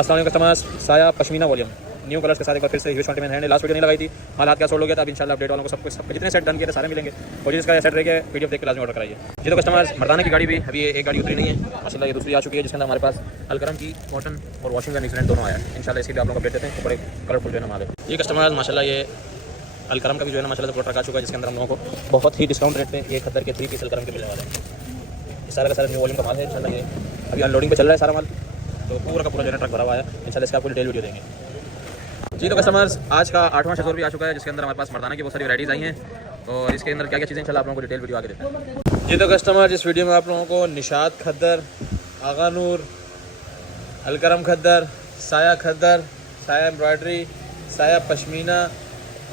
अस्सलाम वालेकुम कस्टमर्स, साया पश्मीना वॉल्यूम न्यू कलर्स के साथ एक बार फिर से ह्यूज क्वांटिटी में है। लास्ट वीडियो नहीं लगाई थी, हालात क्या सोल्ड हो गया था। अब इंशाल्लाह अपडेट वालों को सब कुछ जितने सेट डन किए थे सारे मिलेंगे और जिसका सेट रह गया पीडीएफ देख के लाजमी ऑर्डर कराइए जी। तो कस्टमर्स, मर्दाना की गाड़ी भी अभी एक गाड़ी उतरी नहीं है माशाल्लाह, ये दूसरी आ चुकी है जिसके अंदर हमारे पास अलकरम की कॉटन और वॉशिंग का न्यूजीलैंड दोनों आया है। इंशाल्लाह इसकी भी आप लोगों को अपडेट देते हैं। तो बड़े कलरफुल जो है ना माल है ये कस्टमर्स माशाल्लाह। ये अलकरम का भी जो है ना माशाल्लाह पूरा ट्रक आ चुका है जिसके अंदर हम लोगों को बहुत ही डिस्काउंट रेट पे ये खद्दर के 3 पीस अलकरम के मिलने वाले हैं। ये सारा का सारा न्यू वॉल्यूम का माल है इंशाल्लाह। ये अभी अनलोडिंग पे चल रहा है सारा माल, तो पूरा का पूरा जो है ट्रक भरा हुआ है इंशाल्लाह। इसका आपको डिटेल वीडियो देंगे जी। तो कस्टमर्स, आज का 8वां शतूर भी आ चुका है जिसके अंदर हमारे पास मर्दाना की बहुत सारी वैराइटीज़ आई हैं और इसके अंदर क्या क्या चीज़ें इंशाल्लाह आप लोगों को डिटेल वीडियो आगे देते हैं जी। तो कस्टमर, इस वीडियो में आप लोगों को निशात खद्दर, आगा नूर, अलकरम खद्दर, साया खद्दर, साया एम्ब्रॉयडरी, साया पश्मीना,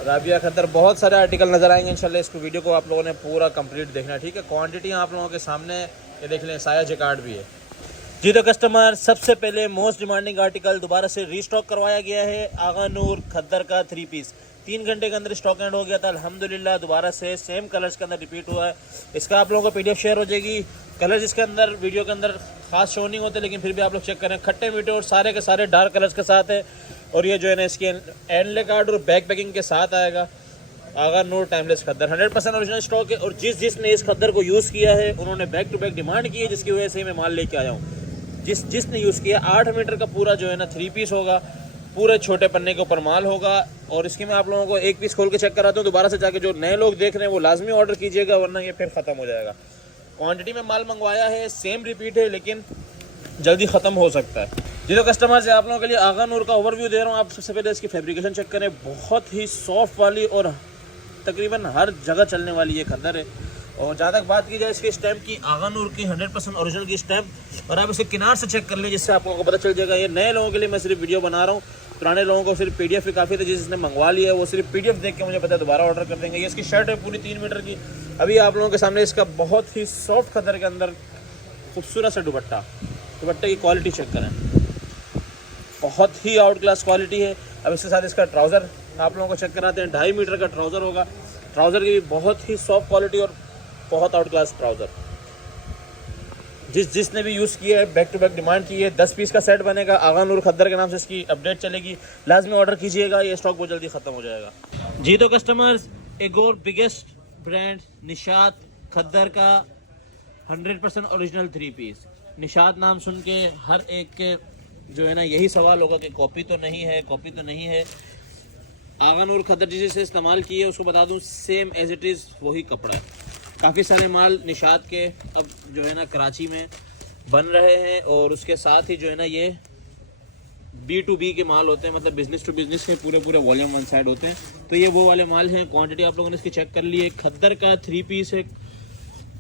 राबिया खद्दर, बहुत सारे आर्टिकल नज़र आएंगे इंशाल्लाह। इसको वीडियो को आप लोगों ने पूरा कंप्लीट देखना है, ठीक है। क्वांटिटी आप लोगों के सामने ये देख लें, साया जैकार्ड भी है जी। तो कस्टमर, सबसे पहले मोस्ट डिमांडिंग आर्टिकल दोबारा से रीस्टॉक करवाया गया है। आगा नूर खद्दर का 3 पीस 3 घंटे के अंदर स्टॉक एंड हो गया था अल्हम्दुलिल्लाह। दोबारा से सेम कलर्स के अंदर रिपीट हुआ है। इसका आप लोगों को पीडीएफ शेयर हो जाएगी। कलर्स इसके अंदर वीडियो के अंदर खास शो नहीं होते, लेकिन फिर भी आप लोग चेक करें, खट्टे मीठे और सारे के सारे डार्क कलर्स के साथ है। और ये जो है ना इसकी एंडले कार्ड और बैक पैकिंग के साथ आएगा। आगा नूर टाइमलेस खद्दर 100% ओरिजिनल स्टॉक है। और जिसने इस खद्दर को यूज़ किया है उन्होंने बैक टू बैक डिमांड की है, जिसकी वजह से मैं माल लेके आया हूँ। जिसने यूज़ किया 8 मीटर का पूरा जो है ना 3 पीस होगा, पूरे छोटे पन्ने के ऊपर माल होगा। और इसकी मैं आप लोगों को एक पीस खोल के चेक कराता हूँ। दोबारा से जाके जो नए लोग देख रहे हैं वो लाजमी ऑर्डर कीजिएगा, वरना ये फिर ख़त्म हो जाएगा। क्वांटिटी में माल मंगवाया है, सेम रिपीट है, लेकिन जल्दी ख़त्म हो सकता है जी। तो कस्टमर से आप लोगों के लिए आगा नूर का ओवरव्यू दे रहा हूँ। आप सबसे पहले इसकी फैब्रिकेशन चेक करें, बहुत ही सॉफ्ट वाली और तकरीबन हर जगह चलने वाली ये खद्दर है। और जहाँ तक बात की जाए इसके स्टैम्प की, आगा नूर की 100% ओरिजिनल की स्टैम्प। और आप इसे किनार से चेक कर लें, जिससे आप लोगों को पता चल जाएगा। ये नए लोगों के लिए मैं सिर्फ वीडियो बना रहा हूँ, पुराने लोगों को सिर्फ पीडीएफ भी काफ़ी थे। जिसने मंगवा लिया है वो सिर्फ पीडीएफ देख के मुझे पता है दोबारा ऑर्डर कर देंगे। ये इसकी शर्ट है पूरी 3 मीटर की। अभी आप लोगों के सामने इसका बहुत ही सॉफ्ट खद्दर के अंदर खूबसूरत सा दुपट्टे की क्वालिटी चेक करें, बहुत ही आउट क्लास क्वालिटी है। अब इसके साथ इसका ट्राउज़र आप लोगों को चेक कराते हैं। 2.5 मीटर का ट्राउज़र होगा। ट्राउज़र की भी बहुत ही सॉफ्ट क्वालिटी और बहुत आउट क्लास ट्राउज़र। जिसने भी यूज़ किया है बैक टू बैक डिमांड की है। 10 पीस का सेट बनेगा। आगा नूर खद्दर के नाम से इसकी अपडेट चलेगी, लाजमी ऑर्डर कीजिएगा, ये स्टॉक बहुत जल्दी ख़त्म हो जाएगा जी। तो कस्टमर्स, एक और बिगेस्ट ब्रांड निशात खद्दर का 100% ओरिजिनल 3 पीस। निशात नाम सुन के हर एक के जो है ना यही सवाल होगा कि कॉपी तो नहीं है, कॉपी तो नहीं है। आगा नूर खद्दर जिसे इस्तेमाल किए उसको बता दूं, सेम एज इट इज़ वही कपड़ा है। काफ़ी सारे माल निशात के अब जो है ना कराची में बन रहे हैं और उसके साथ ही जो है ना ये B2B के माल होते हैं, मतलब बिजनेस टू बिजनेस के पूरे वॉल्यूम 1 साइड होते हैं। तो ये वो वाले माल हैं। क्वांटिटी आप लोगों ने इसकी चेक कर ली है। खद्दर का 3 पीस है।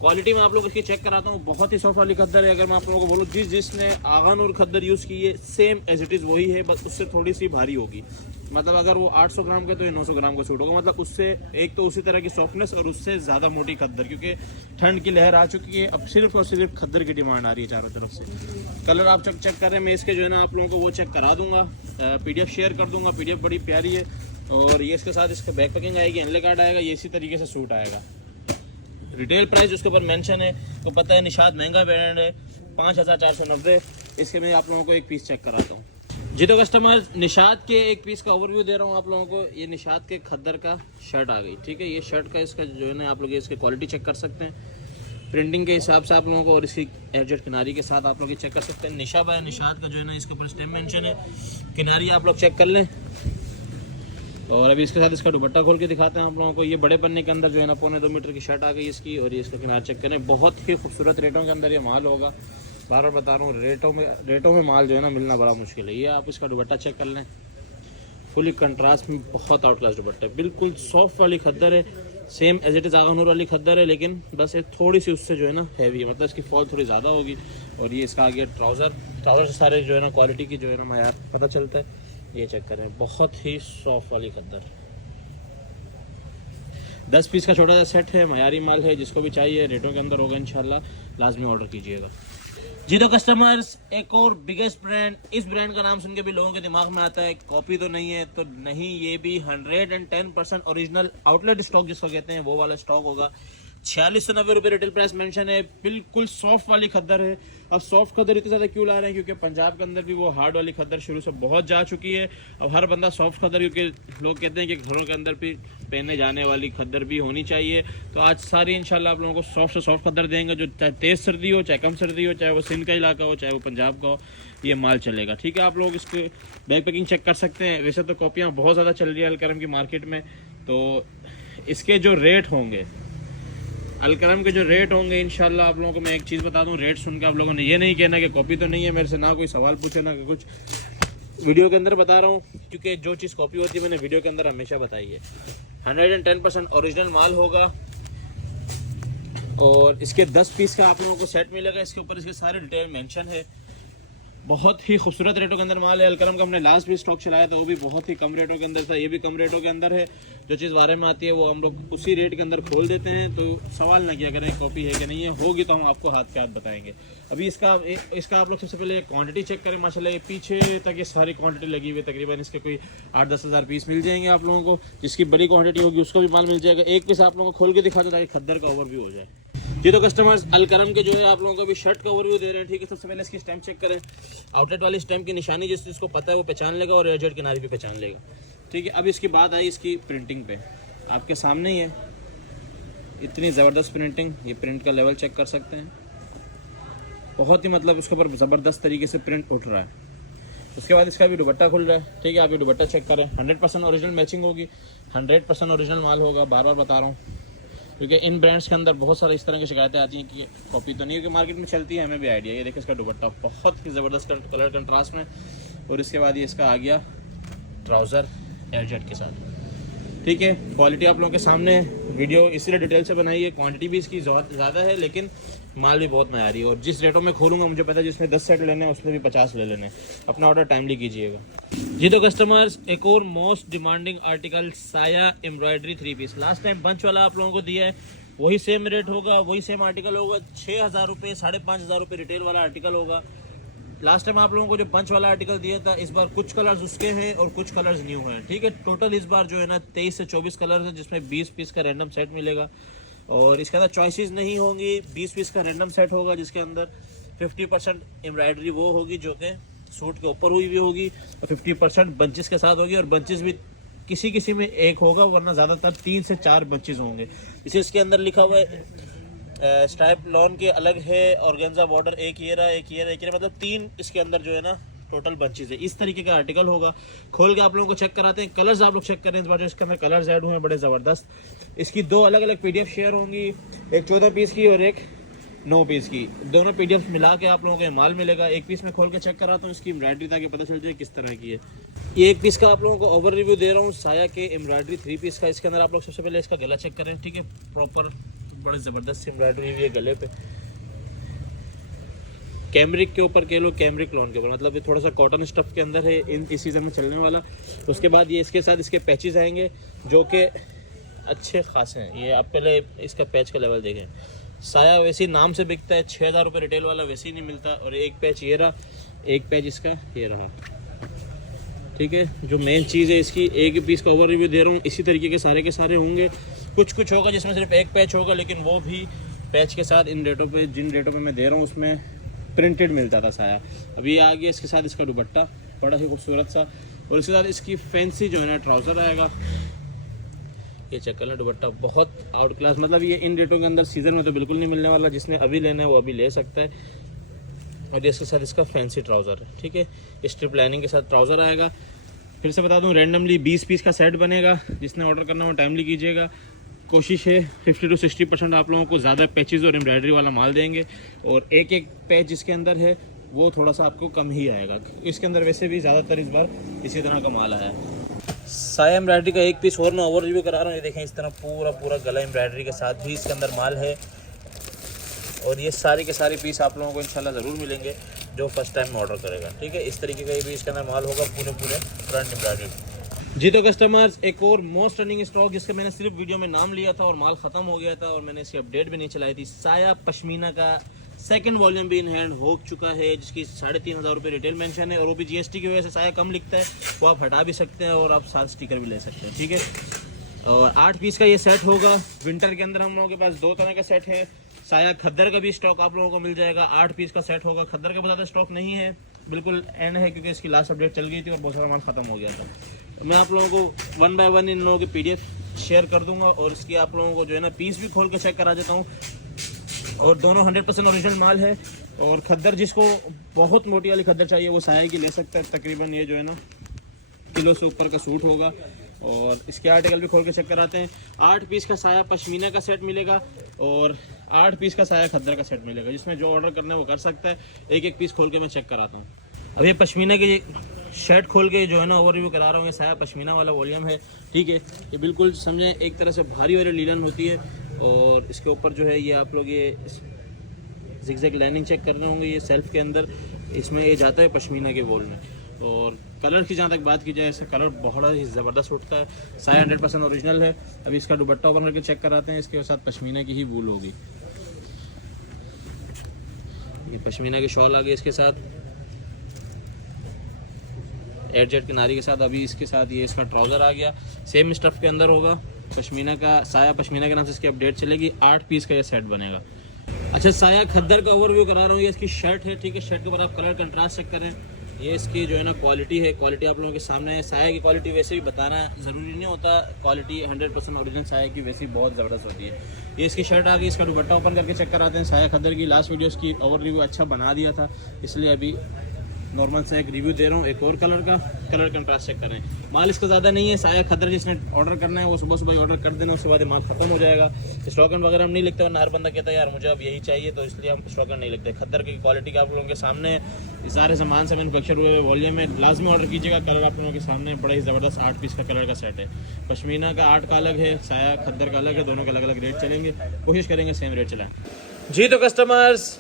क्वालिटी में आप लोग इसकी चेक कराता हूँ, बहुत ही सॉफ्ट वाली खद्दर है। अगर मैं आप लोगों को बोलूँ, जिसने आगा नूर खद्दर यूज़ की है सेम एज इट इज़ वही है, बस उससे थोड़ी सी भारी होगी। मतलब अगर वो 800 ग्राम का तो ये 900 ग्राम का सूट होगा। मतलब उससे एक तो उसी तरह की सॉफ्टनेस और उससे ज़्यादा मोटी खद्दर, क्योंकि ठंड की लहर आ चुकी है। अब सिर्फ और सिर्फ खद्दर की डिमांड आ रही है चारों तरफ से। कलर आप चेक कर रहे हैं, मैं इसके जो है ना आप लोगों को वो चेक करा दूँगा, पीडीएफ शेयर कर दूँगा। पीडीएफ बड़ी प्यारी है। और ये इसके साथ इसका बैक पैकिंग आएगी, एनले कार्ड आएगा, ये इसी तरीके से सूट आएगा। रिटेल प्राइस उसके ऊपर मेंशन है, तो पता है निशात महंगा ब्रांड है, 5490। इसके मैं आप लोगों को एक पीस चेक कराता हूँ जी। तो कस्टमर, निशात के एक पीस का ओवरव्यू दे रहा हूँ आप लोगों को। ये निशात के खद्दर का शर्ट आ गई, ठीक है। ये शर्ट का इसका जो है ना आप लोग इसकी क्वालिटी चेक कर सकते हैं प्रिंटिंग के हिसाब से आप लोगों को, और इसकी एडजस्ट किनारी के साथ आप लोग ये चेक कर सकते हैं। निशा बाय निशात का जो है ना इसके ऊपर स्टेम मेंशन है, किनारी आप लोग चेक कर लें। और अभी इसके साथ इसका दुपट्टा खोल के दिखाते हैं आप लोगों को। ये बड़े पन्ने के अंदर जो है ना 1.25 मीटर की शर्ट आ गई इसकी। और ये इसका किनार चेक करें, बहुत ही खूबसूरत रेटों के अंदर ये माल होगा। बार बार बता रहा हूँ, रेटों में माल जो है ना मिलना बड़ा मुश्किल है। ये आप इसका दुपट्टा चेक कर लें, फुली कंट्रास्ट में बहुत आउट क्लास दुपट्टा है। बिल्कुल सॉफ्ट वाली खद्दर है, सेम एज इट इज़ आगा नूर वाली खद्दर है, लेकिन बस एक थोड़ी सी उससे जो है ना हैवी है, मतलब इसकी फॉल थोड़ी ज़्यादा होगी। और ये इसका आगे ट्राउज़र से सारे जो है ना क्वालिटी की जो है ना मायार पता चलता है। ये चेक करें, बहुत ही सॉफ्ट वाली खद्दर। 10 पीस का छोटा सा सेट है, मयारी माल है। जिसको भी चाहिए रेटों के अंदर होगा इंशाल्लाह, लाजमी ऑर्डर कीजिएगा जी। तो कस्टमर्स, एक और बिगेस्ट ब्रांड, इस ब्रांड का नाम सुन के भी लोगों के दिमाग में आता है कॉपी तो नहीं है, तो नहीं, ये भी 110% ओरिजिनल आउटलेट स्टॉक जिसको कहते हैं वो वाला स्टॉक होगा। 4690 रिटेल प्राइस मेंशन है। बिल्कुल सॉफ्ट वाली खद्दर है। अब सॉफ्ट खद्दर इतनी ज़्यादा क्यों ला रहे हैं, क्योंकि पंजाब के अंदर भी वो हार्ड वाली खद्दर शुरू से बहुत जा चुकी है। अब हर बंदा सॉफ्ट खद्दर, क्योंकि लोग कहते हैं कि घरों के अंदर भी पहने जाने वाली खद्दर भी होनी चाहिए, तो आज सारी इंशाल्लाह आप लोगों को सॉफ्ट से सॉफ्ट खद्दर देंगे, जो चाहे तेज़ सर्दी हो, चाहे कम सर्दी हो, चाहे वो सिंध का इलाका हो, चाहे वो पंजाब का हो, ये माल चलेगा। ठीक है, आप लोग इसके बैग पैकिंग चेक कर सकते हैं। वैसे तो कॉपियाँ बहुत ज़्यादा चल रही है अलकरम की मार्केट में, तो इसके जो रेट होंगे, अलकरम के जो रेट होंगे, इंशाल्लाह आप लोगों को मैं एक चीज़ बता दूं, रेट सुन के आप लोगों ने ये नहीं कहना कि कॉपी तो नहीं है मेरे से, ना कोई सवाल पूछे ना कुछ। वीडियो के अंदर बता रहा हूँ, क्योंकि जो चीज़ कॉपी होती है मैंने वीडियो के अंदर हमेशा बताई है। 110% ओरिजिनल माल होगा और इसके 10 पीस का आप लोगों को सेट मिलेगा। इसके ऊपर इसके सारे डिटेल मेंशन है। बहुत ही खूबसूरत रेटों के अंदर माल है। अलकरम का हमने लास्ट भी स्टॉक चलाया था, वो भी बहुत ही कम रेटों के अंदर था, ये भी कम रेटों के अंदर है। जो चीज़ बारे में आती है वो हम लोग उसी रेट के अंदर खोल देते हैं, तो सवाल ना किया करें कॉपी है कि नहीं है, होगी तो हम आपको हाथ पे हाथ बताएंगे। अभी इसका आप लोग सबसे पहले क्वांटिटी चेक करें। माशाल्लाह ये पीछे तक ये सारी क्वांटिटी लगी हुई है, तकरीबन इसके कोई 8-10 हज़ार पीस मिल जाएंगे आप लोगों को। जिसकी बड़ी क्वांटिटी होगी उसको भी माल मिल जाएगा। एक पीस आप लोगों को खोल के दिखा दो ताकि खद्दर का ओवरव्यू हो जाए। जी तो कस्टमर्स, अलकरम के जो है आप लोगों को भी शर्ट का ओवरव्यू दे रहे हैं। ठीक है, सबसे पहले इसकी स्टैम्प चेक करें। आउटलेट वाली स्टैम्प की निशानी जिसको पता है वो पहचान लेगा और एयरजेट किनारे भी पहचान लेगा। ठीक है, अब इसकी बात आई इसकी प्रिंटिंग पे। आपके सामने ही है, इतनी ज़बरदस्त प्रिंटिंग। ये प्रिंट का लेवल चेक कर सकते हैं, बहुत ही मतलब उसके ऊपर ज़बरदस्त तरीके से प्रिंट उठ रहा है। उसके बाद इसका भी दुपट्टा खुल रहा है। ठीक है, आप ये दुपट्टा चेक करें, 100% ओरिजिनल मैचिंग होगी, 100% ओरिजिनल माल होगा। बार बार बता रहा हूँ, क्योंकि इन ब्रांड्स के अंदर बहुत सारी इस तरह की शिकायतें आती हैं कि कॉपी तो नहीं, क्योंकि मार्केट में चलती है, हमें भी आइडिया। ये देखिए इसका दुपट्टा बहुत ही ज़बरदस्त कलर कंट्रास्ट में, और इसके बाद ये इसका आ गया ट्राउज़र एयरजेट के साथ। ठीक है, क्वालिटी आप लोगों के सामने है। वीडियो इसीलिए डिटेल से बनाई है, क्वांटिटी भी इसकी ज़्यादा है, लेकिन माल भी बहुत मयारी है। और जिस रेटों में खोलूँगा मुझे पता है जिसमें 10 सेट लेने हैं उसमें भी 50 ले लेने हैं। अपना ऑर्डर टाइमली कीजिएगा। जी तो कस्टमर्स, एक और most demanding article, Saya embroidery 3 piece. Last time bunch वाला आप लोगों को दिया है, वही सेम रेट होगा, वही सेम आर्टिकल होगा। 6,000 रुपये, 5,500 रुपये रिटेल वाला आर्टिकल होगा। लास्ट टाइम आप लोगों को जो पंच वाला आर्टिकल दिया था, इस बार कुछ कलर्स उसके हैं और कुछ कलर्स न्यू हैं। ठीक है, टोटल इस बार जो है ना 23 से 24 कलर्स हैं, जिसमें 20 पीस का रैंडम सेट मिलेगा। और इसके अंदर चॉइसेस नहीं होंगी, 20 पीस का रैंडम सेट होगा, जिसके अंदर 50% एम्ब्रॉयडरी वो होगी जो कि सूट के ऊपर हुई हुई होगी, और 50% बंचेस के साथ होगी। और बंचेस भी किसी में एक होगा, वरना ज़्यादातर 3 से 4 बंचेस होंगे। इसे इसके अंदर लिखा हुआ है स्ट्राइप लॉन के अलग है, ऑर्गेन्जा बॉर्डर एक ये रहा, एक ये रहा, एक ये रहा, मतलब 3 इसके अंदर जो है ना टोटल बंचेस है। इस तरीके का आर्टिकल होगा। खोल के आप लोगों को चेक कराते हैं। कलर्स आप लोग चेक करें, इस बार जो इसके अंदर कलर्स ऐड हुए हैं बड़े ज़बरदस्त। इसकी 2 अलग अलग PDF शेयर होंगी, एक 14 पीस की और एक 9 पीस की। दोनों PDF मिला के आप लोगों को माल मिलेगा। एक पीस में खोल के चेक कराता हूँ इसकी एम्ब्रॉयडरी, ताकि पता चल जाए किस तरह की है। ये एक पीस का आप लोगों को ओवर रिव्यू दे रहा हूँ, साया के एम्ब्रॉयडरी 3 पीस का। इसके अंदर आप लोग सबसे पहले इसका गला चेक करें। ठीक है, प्रॉपर बड़ी ज़बरदस्त एम्ब्रॉयडरी हुई है गले पे, कैमरिक के ऊपर कह लो, कैमरिक लॉन के ऊपर, मतलब ये थोड़ा सा कॉटन स्टफ के अंदर है, इस सीज़न में चलने वाला। उसके बाद ये इसके साथ इसके पैचेस आएंगे जो कि अच्छे खासे हैं। ये आप पहले इसका पैच का लेवल देखें। साया वैसे ही नाम से बिकता है, 6,000 रुपये रिटेल वाला वैसे ही नहीं मिलता। और एक पैच ये रहा, एक पैच इसका ये रहा। ठीक है, जो मेन चीज़ है इसकी, एक पीस का ओवर रिव्यू दे रहा हूँ। इसी तरीके के सारे होंगे। कुछ होगा जिसमें सिर्फ एक पैच होगा, लेकिन वो भी पैच के साथ इन रेटों पे, जिन रेटों पे मैं दे रहा हूँ उसमें प्रिंटेड मिलता था साया। अभी ये आ गया इसके साथ इसका दुपट्टा, बड़ा ही खूबसूरत सा। और इसके साथ इसकी फैंसी जो है ना ट्राउज़र आएगा। ये चेक करना, दुपट्टा बहुत आउट क्लास, मतलब ये इन रेटों के अंदर सीज़न में तो बिल्कुल नहीं मिलने वाला। जिसने अभी लेना है वो अभी ले सकता है। और इसके साथ इसका फैंसी ट्राउज़र है। ठीक है, स्ट्रिप लाइनिंग के साथ ट्राउज़र आएगा। फिर से बता दूं, रैंडमली 20 पीस का सेट बनेगा। जिसने ऑर्डर करना हो टाइमली कीजिएगा। कोशिश है 50 से 60% आप लोगों को ज़्यादा पैचेस और एम्ब्रॉयडरी वाला माल देंगे, और एक पैच जिसके अंदर है वो थोड़ा सा आपको कम ही आएगा। इसके अंदर वैसे भी ज़्यादातर इस बार इसी तरह का माल आया है। साया एम्ब्रॉयडरी का एक पीस और मैं ओवर रिव्यू करा रहा हूँ। ये देखें, इस तरह पूरा गला एम्ब्रॉयडरी के साथ भी इसके अंदर माल है। और ये सारे के सारे पीस आप लोगों को इंशाल्लाह ज़रूर मिलेंगे जो फर्स्ट टाइम में ऑर्डर करेगा। ठीक है, इस तरीके का ये भी इसके अंदर माल होगा, पूरे फ्रंट एम्ब्रॉयडरी। जी तो कस्टमर्स, एक और मोस्ट रनिंग स्टॉक जिसका मैंने सिर्फ वीडियो में नाम लिया था और माल ख़त्म हो गया था और मैंने इसकी अपडेट भी नहीं चलाई थी। साया पश्मीना का सेकंड वॉल्यूम भी इन हैंड हो चुका है, जिसकी 3,500 रुपये रिटेल मेंशन है। और वो भी GST की वजह से साया कम लिखता है, वो आप हटा भी सकते हैं और आप साथ स्टिकर भी ले सकते हैं। ठीक है, और 8 पीस का ये सेट होगा। विंटर के अंदर हम लोगों के पास 2 तरह का सेट है। साया खद्दर का भी स्टॉक आप लोगों को मिल जाएगा। 8 पीस का सेट होगा। खद्दर का ज़्यादा स्टॉक नहीं है, बिल्कुल एंड है, क्योंकि इसकी लास्ट अपडेट चल गई थी और बहुत सारा माल ख़त्म हो गया था। मैं आप लोगों को 1 बाय 1 इन लोगों की PDF शेयर कर दूंगा और इसकी आप लोगों को जो है ना पीस भी खोल के चेक करा देता हूँ। और दोनों 100% ओरिजिनल माल है। और खद्दर जिसको बहुत मोटी वाली खद्दर चाहिए वो साया की ले सकता है। तकरीबन ये जो है ना किलो से ऊपर का सूट होगा। और इसके आर्टिकल भी खोल के चेक कराते हैं। 8 पीस का साया पश्मीना का सेट मिलेगा और 8 पीस का साया खद्दर का सेट मिलेगा। जिसमें जो ऑर्डर करना है वो कर सकता है। एक पीस खोल के मैं चेक कराता हूँ। अब ये पश्मीना की शर्ट खोल के जो है ना ओवरव्यू करा रहा हूँ। ये साया पश्मीना वाला वॉल्यूम है, ठीक है। ये बिल्कुल समझें एक तरह से भारी वाली लीलन होती है। और इसके ऊपर जो है ये आप लोग ये जिगजैग लाइनिंग चेक कर रहे होंगे। ये सेल्फ के अंदर इसमें ये जाता है पश्मीना के वॉल में। और कलर की जहाँ तक बात की जाए, इसका कलर बहुत ही ज़बरदस्त उठता है। साया 100% ओरिजिनल है। अभी इसका दुपट्टा ओपन करके चेक कराते हैं। इसके साथ पश्मीना की ही वूल होगी। ये पश्मीना की शॉल आ गई इसके साथ एडजेट किनारी के साथ। अभी इसके साथ ये इसका ट्राउज़र आ गया, सेम स्टफ़ के अंदर होगा। पश्मीना का साया पश्मीना के नाम से इसकी अपडेट चलेगी। 8 पीस का ये सेट बनेगा। अच्छा, साया खद्दर का ओवरव्यू करा रहा हूँ। ये इसकी शर्ट है, ठीक है। शर्ट के ऊपर आप कलर कंट्रास्ट चेक करें। ये इसकी जो है ना क्वालिटी है, क्वालिटी आप लोगों के सामने है। साया की क्वालिटी वैसे भी बताना ज़रूरी नहीं होता। क्वालिटी 100% ओरिजिनल साया की वैसे बहुत ज़बरदस्त होती है। ये इसकी शर्ट आ गई। इसका दुपट्टा ओपन करके चेक कराते हैं। साया खद्दर की लास्ट वीडियो की ओवरव्यू अच्छा बना दिया था, इसलिए अभी नॉर्मल से एक रिव्यू दे रहा हूँ। एक और कलर का कलर कंट्रास्ट चेक करें। माल इसका ज़्यादा नहीं है। साया खद्दर जिसने ऑर्डर करना है वो सुबह सुबह ऑर्डर कर देना, उसके बाद माल खत्म हो जाएगा। स्टॉकन वगैरह हम नहीं लिखते। और नार बंदा कहता है यार मुझे अब यही चाहिए, तो इसलिए हम स्टॉकन नहीं लिखते। खद्दर की क्वालिटी का आप लोगों के सामने है। सारे सामान से मैनुफैक्चर हुए वॉल्यूम में लाजमी ऑर्डर कीजिएगा। कलर आप लोगों के सामने बड़ा ही ज़बरदस्त 8 पीस का कलर का सेट है। पश्मीना का 8 का अलग है, साया खद्दर का अलग है। दोनों के अलग अलग रेट चलेंगे। कोशिश करेंगे सेम रेट चलाएँ जी। तो कस्टमर्स,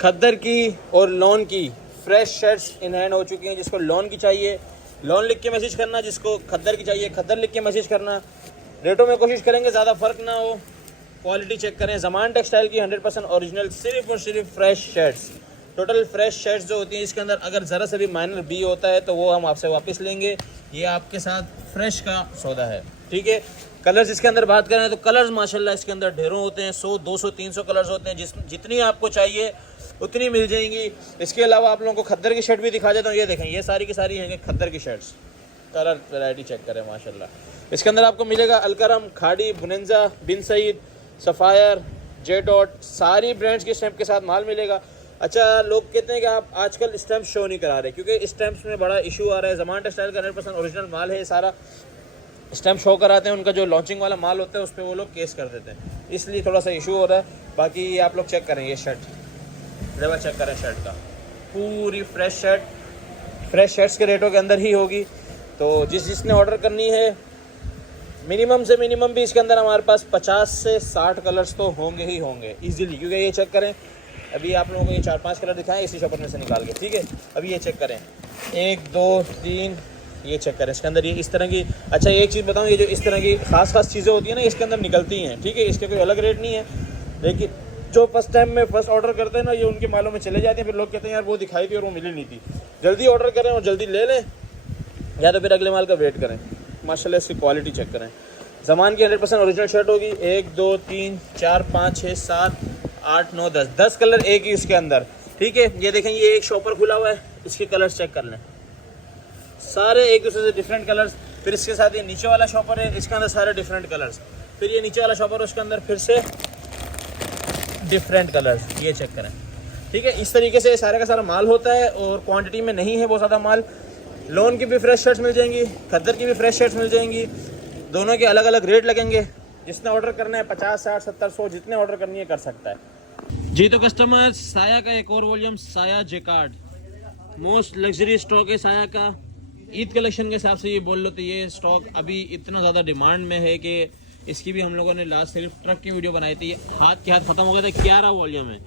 खद्दर की और लॉन की फ्रेश शर्ट्स इन हैंड हो चुकी हैं। जिसको लॉन की चाहिए लॉन लिख के मैसेज करना, जिसको खद्दर की चाहिए खद्दर लिख के मैसेज करना। रेटों में कोशिश करेंगे ज़्यादा फ़र्क ना हो। क्वालिटी चेक करें। ज़मान टेक्सटाइल की 100% ओरिजिनल सिर्फ और सिर्फ fresh shirts. Total fresh shirts जो होती हैं इसके अंदर अगर ज़रा सा भी माइनर बी होता है तो वो हम आपसे वापस लेंगे। ये आपके साथ फ्रेश का सौदा है, ठीक है। कलर्स इसके अंदर बात करें तो कलर्स माशाल्लाह इसके अंदर ढेरों होते हैं। 100 200 300 कलर्स होते हैं। जितनी आपको चाहिए उतनी मिल जाएंगी। इसके अलावा आप लोगों को खद्दर की शर्ट भी दिखा देता हूँ। ये देखें, ये सारी की सारी हैं खद्दर की शर्ट्स। कलर वैरायटी चेक करें माशाल्लाह। इसके अंदर आपको मिलेगा अलकरम, खाड़ी, बुनंजा, बिन सईद, सफ़ायर, जे डॉट, सारी ब्रांड्स के स्टैंप के साथ माल मिलेगा। अच्छा, लोग कहते हैं कि आप आजकल स्टैंप शो नहीं करा रहे, क्योंकि स्टैंप्स में बड़ा इशू आ रहा है। ज़मान टेक्सटाइल का 100% ओरिजिनल माल है। सारा स्टैंप शो कराते हैं, उनका जो लॉन्चिंग वाला माल होता है उस पर वो लोग केस कर देते हैं, इसलिए थोड़ा सा इशू हो रहा है। बाकी ये आप लोग चेक करें, ये शर्ट लेवल चेक करें शर्ट का, पूरी फ्रेश शर्ट फ्रेश शर्ट्स के रेटों के अंदर ही होगी। तो जिसने ऑर्डर करनी है मिनिमम से मिनिमम भी इसके अंदर हमारे पास 50 से 60 कलर्स तो होंगे ही होंगे ईजिली, क्योंकि ये चेक करें अभी आप लोगों को ये 4-5 कलर दिखाएं इसी शॉपर में से निकाल के, ठीक है। अभी ये चेक करें 1 2 3, ये चेक करें इसके अंदर ये इस तरह की। अच्छा, एक चीज़ बताऊं, ये जो इस तरह की खास चीज़ें होती हैं ना इसके अंदर निकलती हैं, ठीक है। इसके कोई अलग रेट नहीं है, लेकिन जो फर्स्ट टाइम में फर्स्ट ऑर्डर करते हैं ना, ये उनके मालों में चले जाते हैं। फिर लोग कहते हैं यार वो दिखाई थी और वो मिली नहीं थी। जल्दी ऑर्डर करें और जल्दी ले लें, या तो फिर अगले माल का वेट करें। माशाल्लाह इसकी क्वालिटी चेक करें। ज़मान की 100% ओरिजिनल शर्ट होगी। 1 2 3 4 5 6 7 8 9 10 कलर एक ही इसके अंदर, ठीक है। ये देखें, ये एक शॉपर खुला हुआ है, इसके कलर्स चेक कर लें, सारे एक दूसरे से डिफरेंट कलर्स। फिर इसके साथ ये नीचे वाला शॉपर है, इसके अंदर सारे डिफरेंट कलर्स। फिर ये नीचे वाला शॉपर है, उसके अंदर फिर से डिफरेंट कलर्स, ये चेक करें, ठीक है। इस तरीके से सारा का सारा माल होता है और क्वांटिटी में नहीं है बहुत ज़्यादा माल। लॉन की भी फ्रेश शर्ट्स मिल जाएंगी, खद्दर की भी फ्रेश शर्ट्स मिल जाएंगी। दोनों के अलग अलग रेट लगेंगे। जिसने ऑर्डर करना है 50 60 70 100 जितने ऑर्डर करनी है कर सकता है जी। तो कस्टमर, साया का एक और वॉल्यूम, साया जेकार्ड, मोस्ट लग्जरी स्टॉक है साया का। ईद कलेक्शन के हिसाब से ये बोल लो तो ये स्टॉक अभी इतना ज़्यादा डिमांड में है कि इसकी भी हम लोगों ने लास्ट सिर्फ ट्रक की वीडियो बनाई थी, हाथ के हाथ ख़त्म हो गया था। 11 वॉल्यूम है।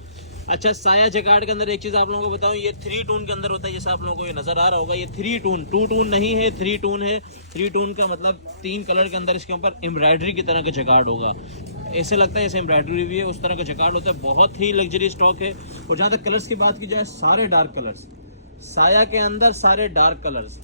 अच्छा, साया जेकार्ड के अंदर एक चीज़ आप लोगों को बताऊं, ये 3 टून के अंदर होता है, जैसा आप लोगों को ये नज़र आ रहा होगा। ये 3 टून, 2 टून नहीं है, 3 टून है। 3 टून का मतलब 3 कलर के अंदर इसके ऊपर एम्ब्रॉयडरी की तरह का जेकार्ड होगा। ऐसे लगता है जैसे एम्ब्रॉयडरी भी है, उस तरह का जेकार्ड होता है। बहुत ही लग्जरी स्टॉक है। और जहाँ तक कलर्स की बात की जाए, सारे डार्क कलर्स साया के अंदर, सारे डार्क कलर्स।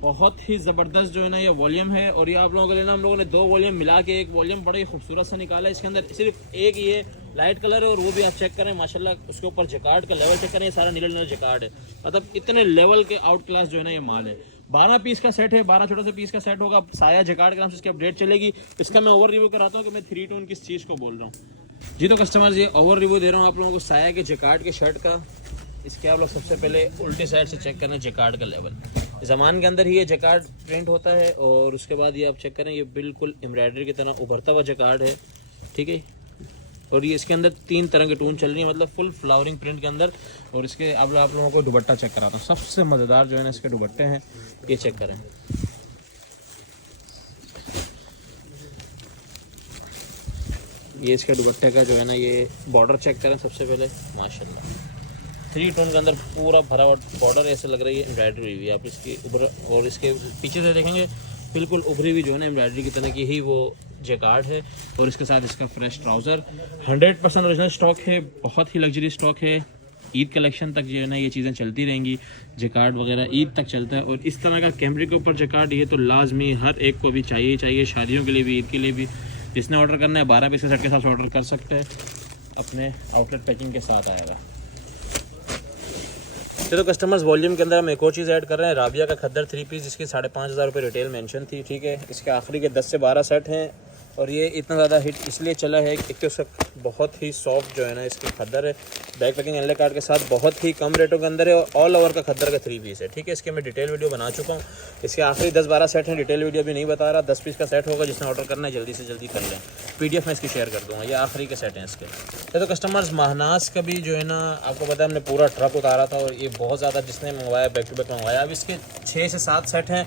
बहुत ही ज़बरदस्त जो है ना ये वॉल्यूम है। और ये आप लोगों के लिए ना हम लोगों ने 2 वॉल्यूम मिला के एक वॉल्यूम बड़ा ही खूबसूरत सा निकाला है। इसके अंदर सिर्फ एक ये लाइट कलर है और वो भी आप चेक करें माशाल्लाह, उसके ऊपर जैकार्ड का लेवल चेक करें, ये सारा नीला नीला जैकार्ड है। मतलब इतने लेवल के आउट क्लास जो है ना ये माल है। 12 पीस का सेट है, 12 छोटे से पीस का सेट होगा। साया जैकार्ड के नाम से इसकी अपडेट चलेगी। इसका मैं ओवर रिव्यू कराता हूँ कि मैं 3 टोन किस चीज़ को बोल रहा हूँ। जी तो कस्टमर्स, ये ओवर रिव्यू दे रहा हूँ आप लोगों को साया के जैकार्ड के शर्ट का। इसके आप लोग सबसे पहले उल्टी साइड से चेक करें जैकार्ड का लेवल। ज़मान के अंदर ही ये जैकार्ड प्रिंट होता है और उसके बाद ये आप चेक करें, ये बिल्कुल एम्ब्रॉयडरी की तरह उभरता हुआ जैकार्ड है, ठीक है। और ये इसके अंदर 3 तरह की टून चल रही है, मतलब फुल फ्लावरिंग प्रिंट के अंदर। और इसके आप लोगों को दुपट्टा चेक कराता हूँ। सबसे मज़ेदार जो है ना इसके दुपट्टे हैं, ये चेक करें। ये इसके दुपट्टे का जो है ना ये बॉर्डर चेक करें सबसे पहले, माशाल्लाह 3 टोन के अंदर पूरा भरा हुआ बॉर्डर ऐसे लग रही है एम्ब्रॉयडरी हुई। आप इसकी और इसके पीछे से देखेंगे बिल्कुल उभरी हुई जो है ना एम्ब्रॉयडरी की तरह की ही वो जैकार्ड है। और इसके साथ इसका फ्रेश ट्राउज़र 100% ओरिजिनल स्टॉक है, बहुत ही लग्जरी स्टॉक है। ईद कलेक्शन तक जो है ना ये चीज़ें चलती रहेंगी, जैकार्ड वगैरह ईद तक चलता है। और इस तरह का कैमरिक के ऊपर जैकार्ड ये तो लाजमी हर एक को भी चाहिए, शादियों के लिए भी, ईद के लिए भी। जिसने ऑर्डर करना है 12 पीस के सेट के साथ ऑर्डर कर सकते हैं, अपने आउटलेट पैकिंग के साथ आएगा। तो कस्टमर्स, वॉल्यूम के अंदर हम एक और चीज़ ऐड कर रहे हैं, राबिया का खद्दर 3 पीस, जिसकी 5,500 रुपये रिटेल मेंशन थी, ठीक है। इसके आखिरी के 10 से 12 सेट हैं और ये इतना ज़्यादा हिट इसलिए चला है कि उसका बहुत ही सॉफ्ट जो है ना इसकी खद्दर है। बैक पैकिंग एनले कार्ड के साथ बहुत ही कम रेटों के अंदर है और ऑल ओवर का खद्दर का 3 पीस है, ठीक है। इसके मैं डिटेल वीडियो बना चुका हूँ। इसके आखिरी 10-12 सेट हैं, डिटेल वीडियो भी नहीं बता रहा। 10 पीस का सेट होगा, जिसने ऑर्डर करना है जल्दी से जल्दी कर लें। PDF में इसकी शेयर कर दूँगा। ये आखिरी के सेट हैं इसके। तो कस्टमर्स, महनास का भी जो है ना आपको पता है हमने पूरा ट्रक उतारा था और ये बहुत ज़्यादा जिसने मंगवाया बैक टू बैक मंगवाया। अब इसके 6 से 7 सेट हैं।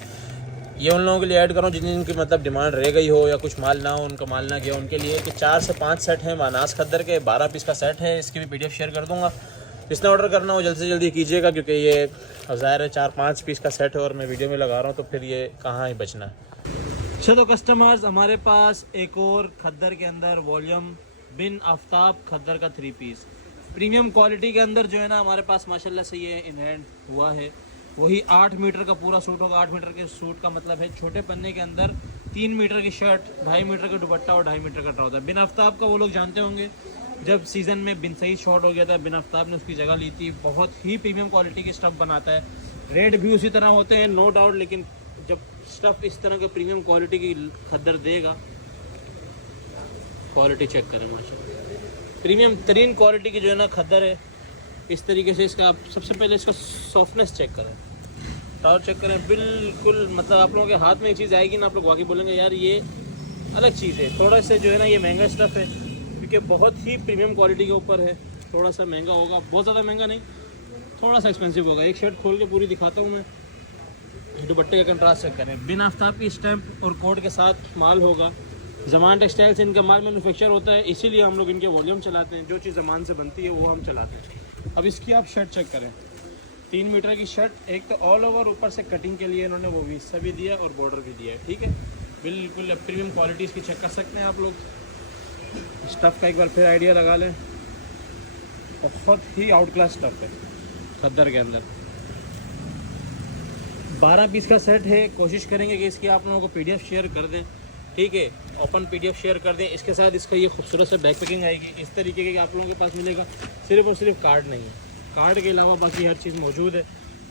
ये उन लोगों के लिए ऐड करो जिनकी मतलब डिमांड रह गई हो या कुछ माल ना हो, उनका माल ना गया, उनके लिए कि 4 से 5 सेट हैं महनास खद्दर के। 12 पीस का सेट है, इसकी भी PDF शेयर कर दूंगा। जिसने ऑर्डर करना हो जल्दी से जल्दी कीजिएगा, क्योंकि ये ज़ाहिर है 4-5 पीस का सेट है और मैं वीडियो में लगा रहा हूँ तो फिर ये कहाँ ही बचना है। चलो कस्टमर्स, हमारे पास एक और खद्दर के अंदर वॉल्यूम बिन आफ्ताब खद्दर का 3 पीस प्रीमियम क्वालिटी के अंदर जो है ना हमारे पास माशाल्लाह से ये इन हैंड हुआ है। वही 8 मीटर का पूरा सूट होगा। 8 मीटर के सूट का मतलब है छोटे पन्ने के अंदर 3 मीटर की शर्ट, 2.5 मीटर का दुपट्टा और 2.5 मीटर का ट्राउज़र। बिन आफ्ताब का वो लोग जानते होंगे, जब सीज़न में बिन सही शॉर्ट हो गया था, बिन आफ्ताब ने उसकी जगह ली थी। बहुत ही प्रीमियम क्वालिटी की स्टफ़ बनाता है, रेट भी उसी तरह होते हैं नो डाउट। लेकिन जब स्टफ़ इस तरह के प्रीमियम क्वालिटी की खद्दर देगा, क्वालिटी चेक करें माशाल्लाह, प्रीमियम तरीन क्वालिटी की जो है ना खद्दर है। इस तरीके से इसका आप सबसे पहले इसका सॉफ्टनेस चेक करें, टावर चेक करें, बिल्कुल मतलब आप लोगों के हाथ में ये चीज़ आएगी ना, आप लोग वाकई बोलेंगे यार ये अलग चीज़ है। थोड़ा सा जो है ना ये महंगा स्टफ़ है क्योंकि बहुत ही प्रीमियम क्वालिटी के ऊपर है। थोड़ा सा महंगा होगा, बहुत ज़्यादा महंगा नहीं, थोड़ा सा एक्सपेंसिव होगा। एक शर्ट खोल के पूरी दिखाता हूँ मैं, दुपट्टे का कंट्रास्ट चेक करें। बिन आफ्ताब की स्टैंप और कोड के साथ माल होगा। ज़मान टेक्सटाइल से इनका माल मैन्युफैक्चर होता है, इसीलिए हम लोग इनके वॉल्यूम चलाते हैं। जो चीज़ ज़मान से बनती है वो हम चलाते हैं। अब इसकी आप शर्ट चेक करें, 3 मीटर की शर्ट, एक तो ऑल ओवर ऊपर से कटिंग के लिए इन्होंने वो हिस्सा भी दिया और बॉर्डर भी दिया है, ठीक है। बिल्कुल प्रीमियम क्वालिटी इसकी चेक कर सकते हैं आप लोग। स्टफ़ का एक बार फिर आइडिया लगा लें, बहुत ही आउट क्लास स्टफ़ है खद्दर के अंदर। 12 पीस का सेट है। कोशिश करेंगे कि इसकी आप लोगों को PDF शेयर कर दें, ठीक है, ओपन PDF शेयर कर दें। इसके साथ इसका ये खूबसूरत से बैक पैकिंग आएगी इस तरीके की आप लोगों के पास मिलेगा। सिर्फ और सिर्फ कार्ड नहीं है, कार्ड के अलावा बाकी हर चीज़ मौजूद है।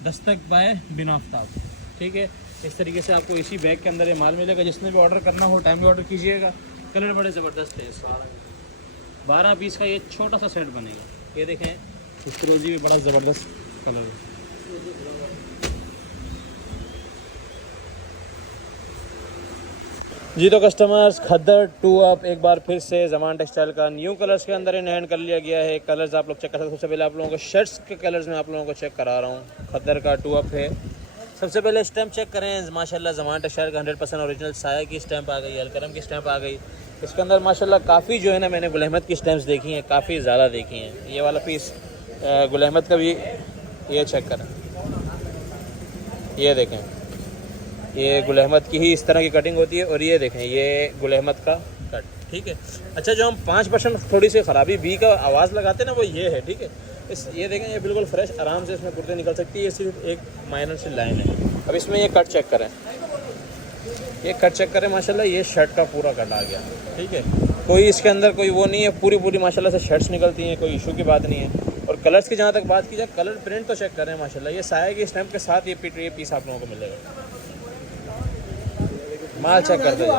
दस्तक बाय बिन आफ्ताब, ठीक है। इस तरीके से आपको इसी बैग के अंदर ये माल मिलेगा। जिसने भी ऑर्डर करना हो टाइम में ऑर्डर कीजिएगा। कलर बड़े ज़बरदस्त है सारा। 12 पीस का ये छोटा सा सेट बनेगा। ये देखें, फिरोजी भी बड़ा ज़बरदस्त कलर है। जी तो कस्टमर्स, खद्दर 2 अप एक बार फिर से ज़मान टेक्सटाइल का न्यू कलर्स के अंदर इन हैंड कर लिया गया है। कलर्स आप लोग चेक कर सकते हैं। सबसे पहले आप लोगों को शर्ट्स के कलर्स में आप लोगों को चेक करा रहा हूँ। खद्दर का 2 अप है। सबसे पहले स्टैम्प चेक करें, माशाल्लाह ज़मान टेक्सटाइल का 100% ओरिजिनल साया की स्टैम्प आ गई, अलकरम की स्टैम्प आ गई। इसके अंदर माशाल्लाह काफ़ी जो है ना मैंने गुल अहमद की स्टैम्प्स देखी हैं, काफ़ी ज़्यादा देखी हैं। ये वाला पीस गुल अहमद का भी, ये चेक करें, ये देखें, ये गुल अहमद की ही इस तरह की कटिंग होती है। और ये देखें, ये गुल अहमद का कट, ठीक है। अच्छा, जो हम 5% थोड़ी सी ख़राबी बी का आवाज़ लगाते हैं ना, वो ये है, ठीक है। ये देखें, ये बिल्कुल फ्रेश, आराम से इसमें कुर्ते निकल सकती है। ये सिर्फ एक माइनर सी लाइन है, अब इसमें ये कट चेक करें, ये कट चेक करें माशाल्लाह, ये शर्ट का पूरा कट आ गया, ठीक है। कोई इसके अंदर कोई वो नहीं है, पूरी माशाल्लाह से शर्ट्स निकलती हैं, कोई इशू की बात नहीं है। और कलर्स की जहाँ तक बात की जाए, कलर प्रिंट तो चेक करें माशाल्लाह, ये साया की स्टैम्प के साथ ये पीस आप लोगों को मिलेगा। माल चेक कर दीजिए,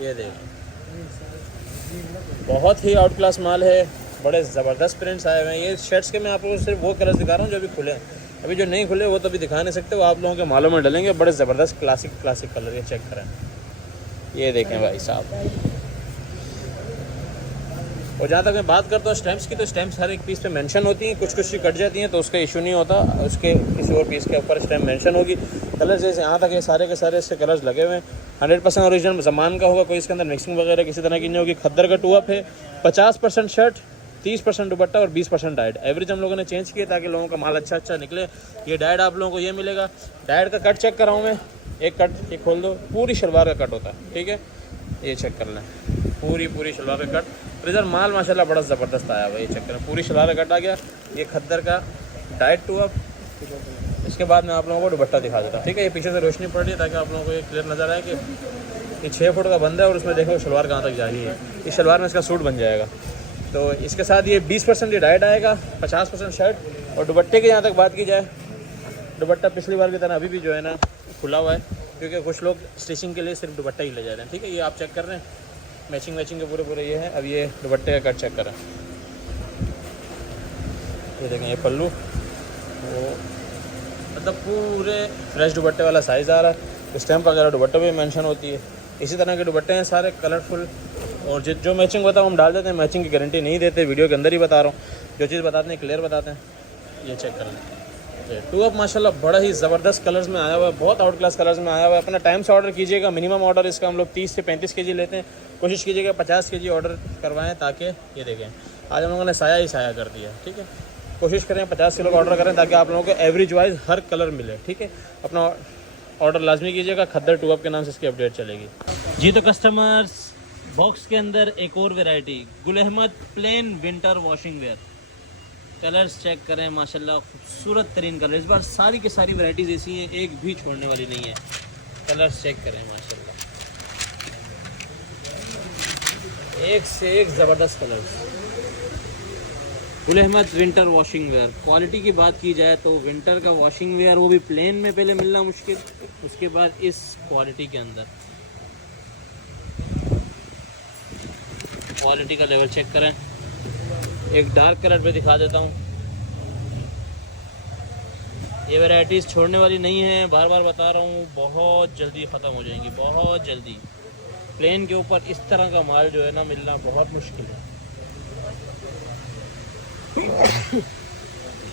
ये देखिए बहुत ही आउट क्लास माल है, बड़े ज़बरदस्त प्रिंट्स आए हुए हैं। ये शर्ट्स के मैं आप लोगों को सिर्फ वो कलर्स दिखा रहा हूँ जो अभी खुले हैं, अभी जो नहीं खुले वो तो अभी दिखा नहीं सकते, वो आप लोगों के मालों में डलेंगे। बड़े ज़बरदस्त क्लासिक कलर, ये चेक करें, ये देखें भाई साहब। और जहाँ तक मैं बात करता हूँ स्टैम्प्स की, तो स्टैम्प्स हर एक पीस पे मेंशन होती हैं, कुछ की कट जाती हैं तो उसका इशू नहीं होता, उसके किसी और पीस के ऊपर स्टैम्प मेंशन होगी। कलर जैसे यहाँ तक ये सारे के सारे इसके कलर्स लगे हुए हैं, 100% ओरिजिनल ज़मान का होगा, कोई इसके अंदर मिक्सिंग वगैरह किसी तरह की नहीं होगी। खद्दर का टू अप है, 50% शर्ट, 30% दुपट्टा और 20% डाइट। एवरेज हम लोगों ने चेंज किया ताकि लोगों का माल अच्छा निकले। ये डाइट आप लोगों को ये मिलेगा। डाइट का कट चेक कराऊँ मैं, एक कट ये खोल दो, पूरी शलवार का कट होता है, ठीक है, ये चेक कर लें, पूरी शलवार का कट। रिजल्ट माल माशाल्लाह बड़ा ज़बरदस्त आया हुआ, ये चेक करें, पूरी शलवार का कट आ गया। ये खद्दर का डाइट टू अप। इसके बाद मैं आप लोगों को दुपट्टा दिखा देता हूँ, ठीक है। ये पीछे से रोशनी पड़ रही है ताकि आप लोगों को ये क्लियर नज़र आए कि ये 6 फुट का बंदा है और उसमें देखो शलवार कहाँ तक जा रही है। इस शलवार में इसका सूट बन जाएगा। तो इसके साथ ये 20% ये डाइट आएगा, 50% शर्ट। और दुपट्टे की जहाँ तक बात की जाए, दुपट्टा पिछली बार की तरह अभी भी जो है ना खुला हुआ है, क्योंकि कुछ लोग स्टिचिंग के लिए सिर्फ दुपट्टा ही ले जा रहे हैं, ठीक है। ये आप चेक कर रहे हैं, मैचिंग के पूरे ये हैं। अब ये दुपट्टे का कट चेक करें, ये देखें, ये पल्लू, वो मतलब पूरे फ्रेश दुपट्टे वाला साइज़ आ रहा है। स्टैम्प वगैरह दुपट्टे पे मेंशन होती है। इसी तरह के दुपट्टे हैं सारे कलरफुल। और जो मैचिंग बताओ हम डाल देते हैं, मैचिंग की गारंटी नहीं देते, वीडियो के अंदर ही बता रहा हूँ। जो चीज़ बताते हैं क्लियर बताते हैं। ये चेक कर लें, टू अप माशाल्लाह बड़ा ही ज़बरदस्त कलर्स में आया हुआ है, बहुत आउट क्लास कलर्स में आया हुआ है। अपना टाइम से ऑर्डर कीजिएगा। मिनिमम ऑर्डर इसका हम लोग 30 से 35 kg लेते हैं। कोशिश कीजिएगा 50 kg ऑर्डर करवाएं, ताकि ये देखें आज हम लोगों ने साया ही साया कर दिया, ठीक है। कोशिश करें 50 किलो का ऑर्डर करें ताकि आप लोगों को एवरेज वाइज हर कलर मिले, ठीक है। अपना ऑर्डर लाजमी कीजिएगा। खद्दर टू अप के नाम से इसकी अपडेट चलेगी जी। तो कस्टमर्स, बॉक्स के अंदर एक और variety, Gul Ahmed plain winter washing wear. Colours check करें माशाल्लाह, खूबसूरत तरीन कलर। इस बार सारी की सारी वैराइटीज़ ऐसी हैं, एक भी छोड़ने वाली नहीं है। कलर्स चेक करें माशाल्लाह, एक से एक ज़बरदस्त colours. Gul Ahmed winter washing wear. Quality की बात की जाए तो विंटर का वॉशिंग वेयर, वो भी प्लेन में पहले मिलना मुश्किल, उसके बाद इस क्वालिटी के अंदर। क्वालिटी का लेवल चेक करें। एक डार्क कलर पे दिखा देता हूँ। ये वैराइटीज़ छोड़ने वाली नहीं है, बार बार बता रहा हूँ, बहुत जल्दी ख़त्म हो जाएंगी, बहुत जल्दी। प्लेन के ऊपर इस तरह का माल जो है ना मिलना बहुत मुश्किल है।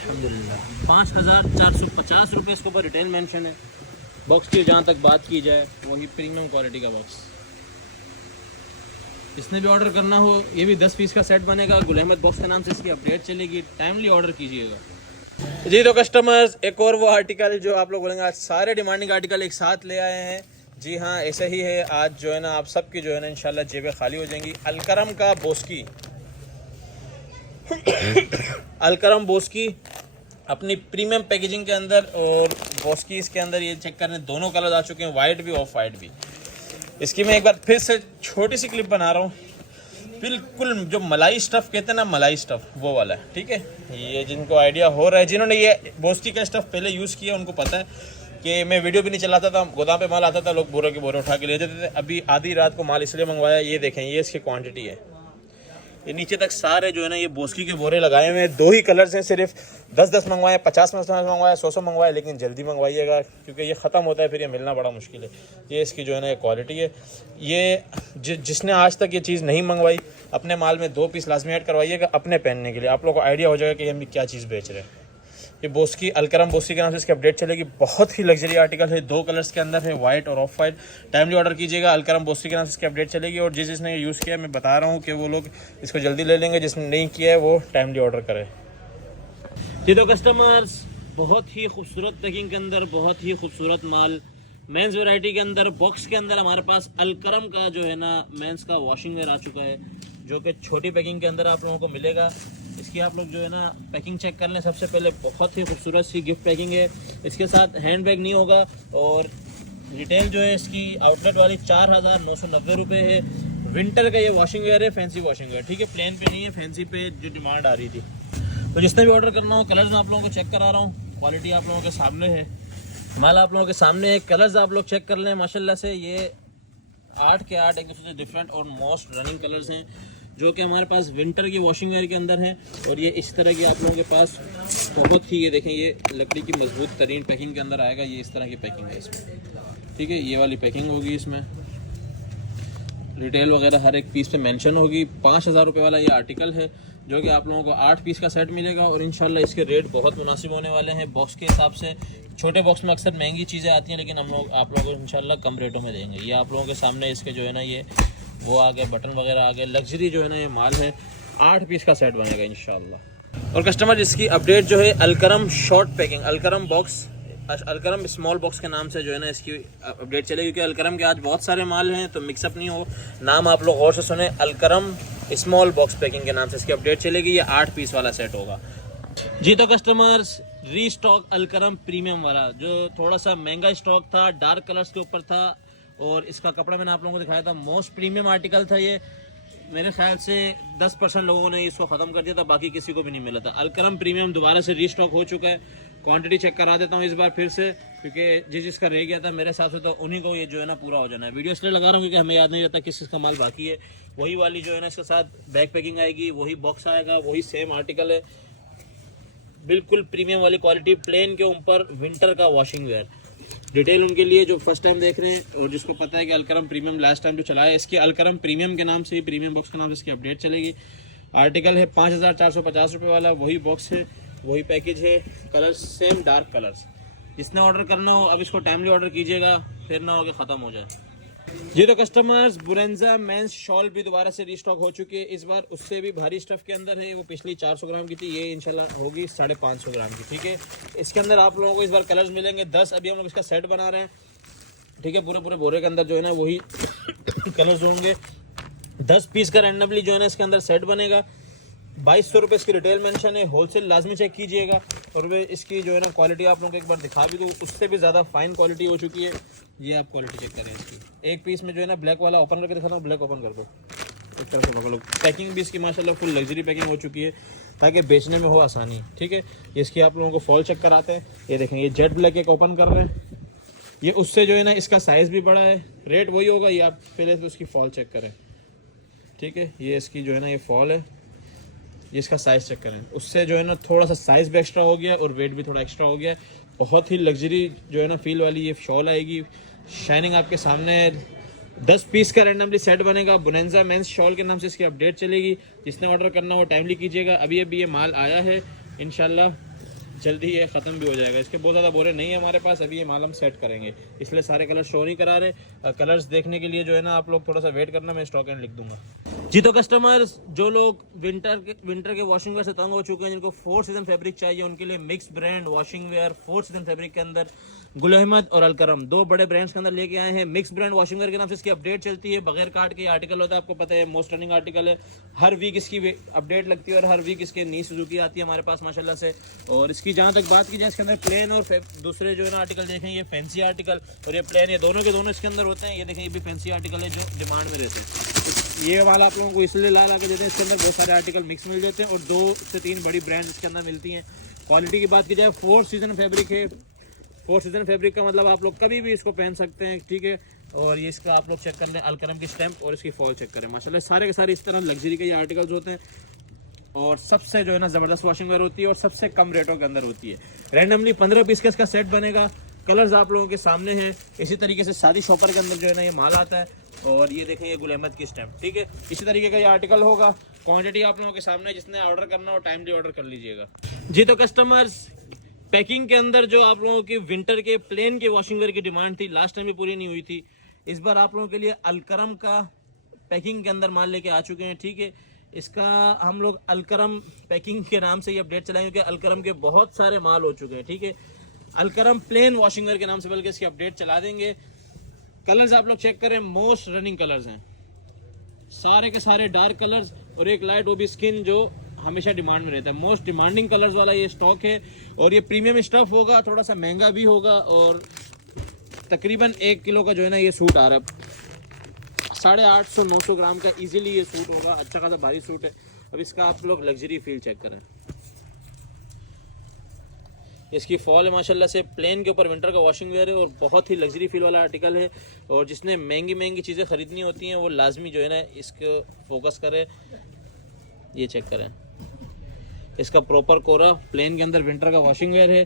अल्हम्दुलिल्लाह 5450 रुपये इसके ऊपर रिटेल मेंशन है। बॉक्स की जहाँ तक बात की जाए, वही प्रीमियम क्वालिटी का बॉक्स। इसने भी ऑर्डर करना हो, ये भी 10 पीस का सेट बनेगा। गुल अहमद बॉक्स के नाम से इसकी अपडेट चलेगी, टाइमली ऑर्डर कीजिएगा जी। तो कस्टमर्स, एक और वो आर्टिकल जो आप लोग बोलेंगे आज सारे डिमांडिंग आर्टिकल एक साथ ले आए हैं। जी हाँ, ऐसा ही है। आज जो है ना आप सबकी जो है ना इंशाल्लाह जेबें खाली हो जाएंगी। अलकरम का बोस्की अलकरम बोस्की अपनी प्रीमियम पैकेजिंग के अंदर, और बोस्की इसके अंदर ये चेक करने दोनों कलर आ चुके हैं, वाइट भी ऑफ वाइट भी। इसकी मैं एक बार फिर से छोटी सी क्लिप बना रहा हूँ। बिल्कुल जो मलाई स्टफ़ कहते हैं ना, मलाई स्टफ़ वो वाला है, ठीक है। ये जिनको आइडिया हो रहा है, जिन्होंने ये बोस्की का स्टफ़ पहले यूज़ किया, उनको पता है कि मैं वीडियो भी नहीं चलाता था, गोदाम पे माल आता था, लोग बोरे के बोरे उठा के ले जाते थे। अभी आधी रात को माल इसलिए मंगवाया, ये देखें, ये इसकी क्वांटिटी है। ये नीचे तक सारे जो है ना ये बोस्की के बोरे लगाए हुए हैं। 2 ही कलर्स हैं, सिर्फ 10-10 मंगवाए, 50 मंगवाए, 100 मंगवाए, लेकिन जल्दी मंगवाइएगा क्योंकि ये ख़त्म होता है, फिर ये मिलना बड़ा मुश्किल है। ये इसकी जो है ना ये क्वालिटी है। ये जिसने आज तक ये चीज़ नहीं मंगवाई, अपने माल में 2 पीस लाजमी ऐड करवाइएगा अपने पहनने के लिए। आप लोगों को आइडिया हो जाएगा कि हम क्या चीज़ बेच रहे हैं। ये बोस्की, अलकरम बोस्की के नाम से इसकी अपडेट चलेगी। बहुत ही लग्जरी आर्टिकल है, 2 कलर्स के अंदर है, वाइट और ऑफ वाइट। टाइमली ऑर्डर कीजिएगा। अलकरम बोस्की के नाम से इसकी अपडेट चलेगी। और जिसने यूज़ किया, मैं बता रहा हूँ कि वो लोग इसको जल्दी ले लेंगे, जिसने नहीं किया है वो टाइमली ऑर्डर करे जी। तो कस्टमर्स, बहुत ही खूबसूरत पैकिंग के अंदर बहुत ही खूबसूरत माल मेंस वैरायटी के अंदर, बॉक्स के अंदर हमारे पास अलकरम का जो है ना मेंस का वॉशिंग वेयर आ चुका है, जो कि छोटी पैकिंग के अंदर आप लोगों को मिलेगा। इसकी आप लोग जो है ना पैकिंग चेक कर लें। सबसे पहले बहुत ही खूबसूरत सी गिफ्ट पैकिंग है। इसके साथ हैंड बैग नहीं होगा और रिटेल जो है इसकी आउटलेट वाली 4,990 रुपये है। विंटर का ये वॉशिंग वेयर है, फैंसी वॉशिंग वेयर, ठीक है। प्लेन पे नहीं है, फैंसी पे जो डिमांड आ रही थी। तो जिसने भी ऑर्डर करना हो, कलर्स मैं आप लोगों को चेक करा रहा हूँ, क्वालिटी आप लोगों के सामने है, माल आप लोगों के सामने है। कलर्स आप लोग चेक कर लें, माशाल्लाह से ये 8 के 8 एक दूसरे से डिफरेंट और मोस्ट रनिंग कलर्स हैं जो कि हमारे पास विंटर की वॉशिंग वेयर के अंदर हैं। और ये इस तरह की आप लोगों के पास बहुत ही, ये देखें, ये लकड़ी की मजबूत तरीन पैकिंग के अंदर आएगा। ये इस तरह की पैकिंग है इसमें, ठीक है। ये वाली पैकिंग होगी, इसमें रिटेल वगैरह हर एक पीस पे मेंशन होगी। 5,000 रुपये वाला ये आर्टिकल है जो कि आप लोगों को 8 पीस का सेट मिलेगा और इंशाल्लाह इसके रेट बहुत मुनासिब होने वाले हैं बॉक्स के हिसाब से। छोटे बॉक्स में अक्सर महंगी चीज़ें आती हैं, लेकिन हम लोग आप लोगों को इंशाल्लाह कम रेटों में देंगे। ये आप लोगों के सामने इसके जो है ना ये वो आ गए, बटन वगैरह आ गए, लग्जरी जो है ना ये माल है। 8 पीस का सेट बनेगा इंशाल्लाह। और कस्टमर जिसकी अपडेट जो है Alkaram short packing, Alkaram box, Alkaram small box के नाम से जो है ना इसकी अपडेट चले, क्योंकि अलकरम के आज बहुत सारे माल हैं तो मिक्सअप नहीं हो। नाम आप लोग गौर से सुने, अलकरम स्मॉल बॉक्स पैकिंग के नाम से इसकी अपडेट चलेगी। ये 8 पीस वाला सेट होगा जी। तो कस्टमर्स, रीस्टॉक अलकरम प्रीमियम वाला जो थोड़ा सा महंगा स्टॉक था, डार्क कलर्स के ऊपर था और इसका कपड़ा मैंने आप लोगों को दिखाया था, मोस्ट प्रीमियम आर्टिकल था ये। मेरे ख्याल से 10% लोगों ने इसको ख़त्म कर दिया था, बाकी किसी को भी नहीं मिला था। अलकरम प्रीमियम दोबारा से रीस्टॉक हो चुका है। क्वांटिटी चेक करा देता हूँ इस बार फिर से, क्योंकि जिसका रह गया था मेरे हिसाब से तो उन्हीं को ये जो है ना पूरा हो जाना है। वीडियो इसलिए लगा रहा हूँ क्योंकि हमें याद नहीं रहता किस का माल बाकी है। वही वाली जो है ना इसके साथ बैक पैकिंग आएगी, वही बॉक्स आएगा, वही सेम आर्टिकल है, बिल्कुल प्रीमियम वाली क्वालिटी, प्लेन के ऊपर विंटर का वॉशिंग वेयर। डिटेल उनके लिए जो फर्स्ट टाइम देख रहे हैं और जिसको पता है कि अलकरम प्रीमियम लास्ट टाइम जो चला है, इसकी अलकरम प्रीमियम के नाम से ही, प्रीमियम बॉक्स के नाम से इसकी अपडेट चलेगी। आर्टिकल है 5,450 रुपये वाला, वही बॉक्स है, वही पैकेज है, कलर्स सेम डार्क कलर्स। जिसने ऑर्डर करना हो अब इसको टाइमली ऑर्डर कीजिएगा, फिर ना हो कि ख़त्म हो जाए जी। तो कस्टमर्स, बुरेंजा मेंस शॉल भी दोबारा से रीस्टॉक हो चुकी है। इस बार उससे भी भारी स्टफ़ के अंदर है, वो पिछली 400 ग्राम की थी, ये इंशाल्लाह होगी 550 ग्राम की, ठीक है। इसके अंदर आप लोगों को इस बार कलर्स मिलेंगे 10। अभी हम लोग इसका सेट बना रहे हैं, ठीक है। पूरे बोरे के अंदर जो है ना वही कलर्स होंगे। 10 पीस का रैंडमली जो है ना इसके अंदर सेट बनेगा। 2200 रुपये इसकी रिटेल मेंशन है, होलसेल लाजमी चेक कीजिएगा। और वे इसकी जो है ना क्वालिटी आप लोगों को एक बार दिखा भी दूँ, उससे भी ज़्यादा फाइन क्वालिटी हो चुकी है। ये आप क्वालिटी चेक करें इसकी। एक पीस में जो है ना ब्लैक वाला ओपन करके दिखाता हूँ, ब्लैक ओपन कर दो, एक तरह से पकड़ लो। पैकिंग भी इसकी माशाल्लाह फुल लग्जरी पैकिंग हो चुकी है ताकि बेचने में हो आसानी, ठीक है। इसकी आप लोगों को फॉल चेक कराते हैं। ये देखें, ये जेट ब्लैक एक ओपन कर रहे हैं, ये उससे जो है ना इसका साइज़ भी बड़ा है, रेट वही होगा। ये आप पहले तो इसकी फॉल चेक करें, ठीक है। ये इसकी जो है ना ये फॉल है, ये इसका साइज़ चेक करें, उससे जो है ना थोड़ा सा साइज़ भी एक्स्ट्रा हो गया और वेट भी थोड़ा एक्स्ट्रा हो गया। बहुत ही लग्जरी जो है ना फील वाली ये शॉल आएगी, शाइनिंग आपके सामने है। 10 पीस का रैंडमली सेट बनेगा। बुरेंजा मेंस शॉल के नाम से इसकी अपडेट चलेगी। जिसने ऑर्डर करना हो टाइमली कीजिएगा। अभी ये माल आया है, इंशाल्लाह जल्दी ये ख़त्म भी हो जाएगा। इसके बहुत ज़्यादा बोरे नहीं है हमारे पास, अभी ये माल हम सेट करेंगे, इसलिए सारे कलर शो नहीं करा रहे। कलर्स देखने के लिए जो है ना आप लोग थोड़ा सा वेट करना, मैं स्टॉक एंड लिख दूंगा जी। तो कस्टमर्स, जो लोग विंटर के वॉशिंग वेयर से तंग हो चुके हैं, जिनको 4 सीजन फैब्रिक चाहिए, उनके लिए mix brand washing where 4 season fabric के अंदर गुल अहमद और अलकरम 2 बड़े ब्रांड्स के अंदर लेके आए हैं। मिक्स ब्रांड वॉशिंग वेयर के नाम से इसकी अपडेट चलती है, बगैर कार्ड के आर्टिकल होता है, आपको पता है, मोस्ट रनिंग आर्टिकल है। हर वीक इसकी अपडेट लगती है और हर वीक इसके नी सुजुकी आती है हमारे पास माशाल्लाह से। और इसकी जहाँ तक बात की जाए, इसके अंदर प्लेन और दूसरे जो है ना आर्टिकल देखें, ये फैंसी आर्टिकल और ये प्लेन, ये दोनों के दोनों इसके अंदर होते हैं। ये देखें, ये भी फैंसी आर्टिकल है जो डिमांड में रहते हैं। ये वाला आप लोगों को इसलिए ला के देते हैं, इसके अंदर बहुत सारे आर्टिकल मिक्स मिल जाते हैं और 2 से 3 बड़ी ब्रांड इसके अंदर मिलती हैं। क्वालिटी की बात की जाए, 4 सीजन फैब्रिक है। 4 सीजन फैब्रिक का मतलब आप लोग कभी भी इसको पहन सकते हैं, ठीक है। और ये इसका आप लोग चेक कर लें, अलकरम की स्टैम्प और इसकी फॉल चेक करें, माशाल्लाह सारे के सारे इस तरह लग्जरी के ये आर्टिकल्स होते हैं। और सबसे जो है ना ज़बरदस्त वॉशिंग वेयर होती है और सबसे कम रेटों के अंदर होती है। रैंडमली 15 पीस का इसका सेट बनेगा। कलर्स आप लोगों के सामने हैं। इसी तरीके से शादी शॉपर के अंदर जो है ना ये माल आता है। और ये देखें, ये गुल अहमद की स्टैम्प, ठीक है। इसी तरीके का ये आर्टिकल होगा। क्वांटिटी आप लोगों के सामने, जिसने ऑर्डर करना हो टाइमली ऑर्डर कर लीजिएगा जी। तो कस्टमर्स, पैकिंग के अंदर जो आप लोगों की विंटर के प्लेन के वॉशिंग वेयर की डिमांड थी, लास्ट टाइम भी पूरी नहीं हुई थी, इस बार आप लोगों के लिए अलकरम का पैकिंग के अंदर माल लेके आ चुके हैं, ठीक है। इसका हम लोग अलकरम पैकिंग के नाम से ये अपडेट चलाएंगे, क्योंकि अलकरम के बहुत सारे माल हो चुके हैं, ठीक है। अलकरम प्लेन वॉशिंग वेयर के नाम से बल्कि इसकी अपडेट चला देंगे। कलर्स आप लोग चेक करें, मोस्ट रनिंग कलर्स हैं, सारे के सारे डार्क कलर्स और एक लाइट, वो भी स्किन जो हमेशा डिमांड में रहता है। मोस्ट डिमांडिंग कलर्स वाला ये स्टॉक है और ये प्रीमियम स्टफ होगा, थोड़ा सा महंगा भी होगा और तकरीबन 1 किलो का जो है ना ये सूट आ रहा है। 850-900 ग्राम का इजीली ये सूट होगा, अच्छा खासा भारी सूट है। अब इसका आप लोग लग्जरी फील चेक करें। इसकी फॉल है माशाल्लाह से, प्लेन के ऊपर विंटर का वॉशिंग वेयर है और बहुत ही लग्जरी फील वाला आर्टिकल है। और जिसने महंगी चीज़ें ख़रीदनी होती हैं वो लाजमी जो है ना इसको फोकस करें। ये चेक करें, इसका प्रॉपर कोरा प्लेन के अंदर विंटर का वॉशिंग वेयर है।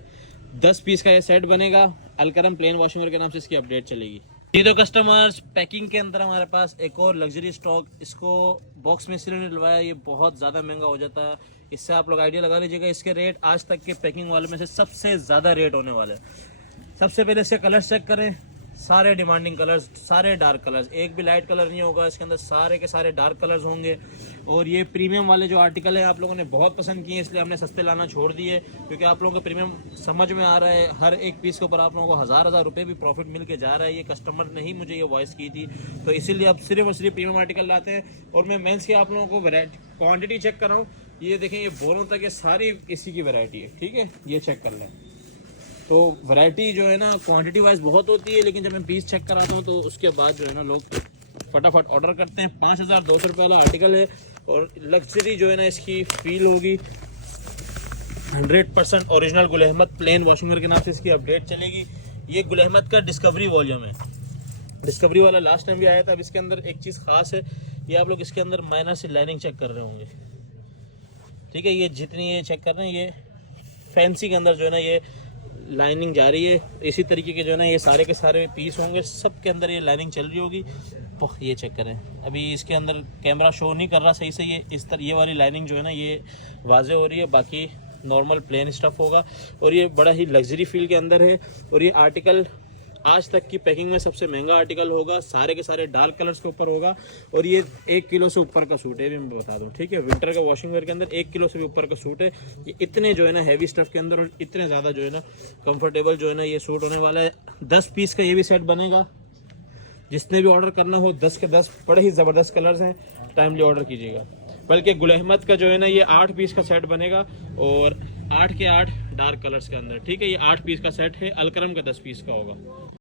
10 पीस का ये सेट बनेगा। अलकरम प्लेन वॉशिंग वेयर के नाम से इसकी अपडेट चलेगी। ये तो कस्टमर्स, पैकिंग के अंदर हमारे पास एक और लग्जरी स्टॉक, इसको बॉक्स में इसलिए डलवाया, ये बहुत ज़्यादा महंगा हो जाता है। इससे आप लोग आइडिया लगा लीजिएगा, इसके रेट आज तक के पैकिंग वाले में से सबसे ज़्यादा रेट होने वाले हैं। सबसे पहले इसके कलर्स चेक करें, सारे डिमांडिंग कलर्स, सारे डार्क कलर्स, एक भी लाइट कलर नहीं होगा इसके अंदर, सारे के सारे डार्क कलर्स होंगे। और ये प्रीमियम वाले जो आर्टिकल है आप लोगों ने बहुत पसंद किए, इसलिए हमने सस्ते लाना छोड़ दिए, क्योंकि आप लोगों को प्रीमियम समझ में आ रहा है। हर एक पीस के ऊपर आप लोगों को हज़ार रुपये भी प्रॉफिट मिल के जा रहा है। ये कस्टमर ने ही मुझे ये वॉइस की थी, तो इसीलिए अब सिर्फ और सिर्फ प्रीमियम आर्टिकल लाते हैं। और मैं मेंस की आप लोगों को वैरायटी क्वान्टिटी चेक कर रहा हूँ। ये देखें, ये बोरों तक ये सारी इसी की वैरायटी है, ठीक है, ये चेक कर लें। तो वैरायटी जो है ना क्वांटिटी वाइज बहुत होती है, लेकिन जब मैं पीस चेक कराता हूँ तो उसके बाद जो है ना लोग फटाफट ऑर्डर करते हैं। 5200 रुपये वाला आर्टिकल है और लग्जरी जो है ना इसकी फील होगी। 100% ओरिजिनल गुल अहमद प्लेन वॉशिंग वेयर के नाम से इसकी अपडेट चलेगी। ये गुल अहमद का डिस्कवरी वॉल्यूम है, डिस्कवरी वाला लास्ट टाइम भी आया था। अब इसके अंदर एक चीज़ खास है, ये आप लोग इसके अंदर माइनर से लाइनिंग चेक कर रहे होंगे, ठीक है। ये जितनी ये चेक कर रहे हैं, ये फैंसी के अंदर जो है ना ये लाइनिंग जा रही है। इसी तरीके के जो है ना ये सारे के सारे पीस होंगे, सब के अंदर ये लाइनिंग चल रही होगी। ये चेक करें, अभी इसके अंदर कैमरा शो नहीं कर रहा सही से, ये इस तरह ये वाली लाइनिंग जो है ना ये वाजे हो रही है, बाकी नॉर्मल प्लेन स्टफ होगा। और ये बड़ा ही लग्जरी फील के अंदर है। और ये आर्टिकल आज तक की पैकिंग में सबसे महंगा आर्टिकल होगा, सारे के सारे डार्क कलर्स के ऊपर होगा। और ये 1 किलो से ऊपर का सूट है, भी मैं बता दूं, ठीक है। विंटर का वॉशिंग वेयर के अंदर 1 किलो से भी ऊपर का सूट है। ये इतने जो है ना हैवी स्टफ के अंदर और इतने ज़्यादा जो है ना कंफर्टेबल जो है ना ये सूट होने वाला है। 10 पीस का ये भी सेट बनेगा। जिसने भी ऑर्डर करना हो 10 के 10 बड़े ही ज़बरदस्त कलर्स हैं, टाइमली ऑर्डर कीजिएगा। बल्कि गुल अहमद का जो है ना ये 8 पीस का सेट बनेगा और 8 के 8 डार्क कलर्स के अंदर, ठीक है। ये 8 पीस का सेट है, अलकरम का 10 पीस का होगा।